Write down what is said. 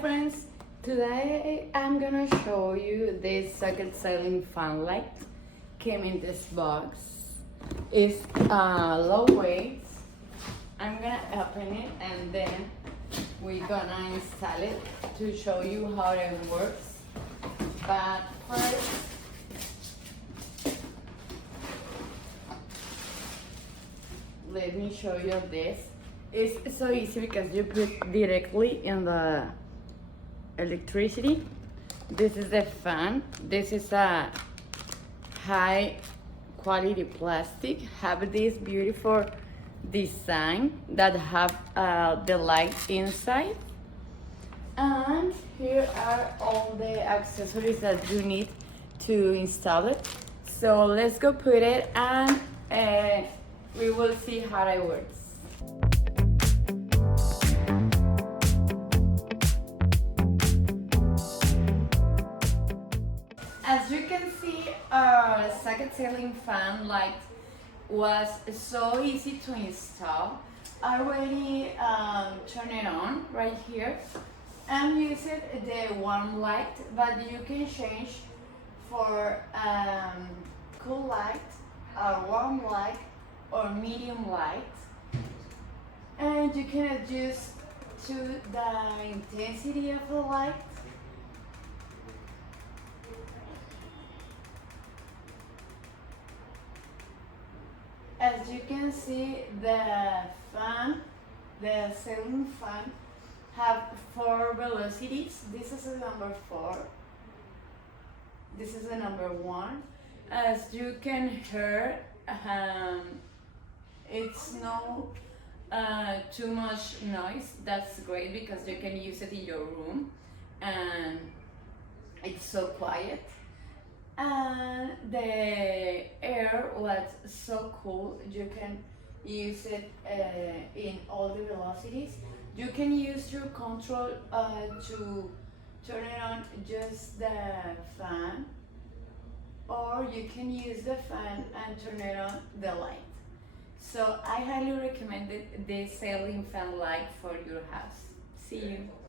friends, today I'm gonna show you this socket ceiling fan light. Came in this box. It's low weight. I'm gonna open it and then we're gonna install it to show you how it works. But first, let me show you this. It's so easy because you put directly in the electricity. This is the fan. This is a high quality plastic. Have this beautiful design that have the light inside. And here are all the accessories that you need to install it. So let's go put it and we will see how it works. As you can see, our socket ceiling fan light was so easy to install. I already turn it on right here and use it the warm light, but you can change for cool light, warm light, or medium light, and you can adjust to the intensity of the light. As you can see, the ceiling fan, have 4 velocities. This is the number 4. This is the number 1. As you can hear, it's no too much noise. That's great because you can use it in your room and it's so quiet. And the air was so cool. You can use it in all the velocities. You can use your control to turn it on just the fan, or you can use the fan and turn it on the light. So I highly recommend this ceiling fan light for your house. See you.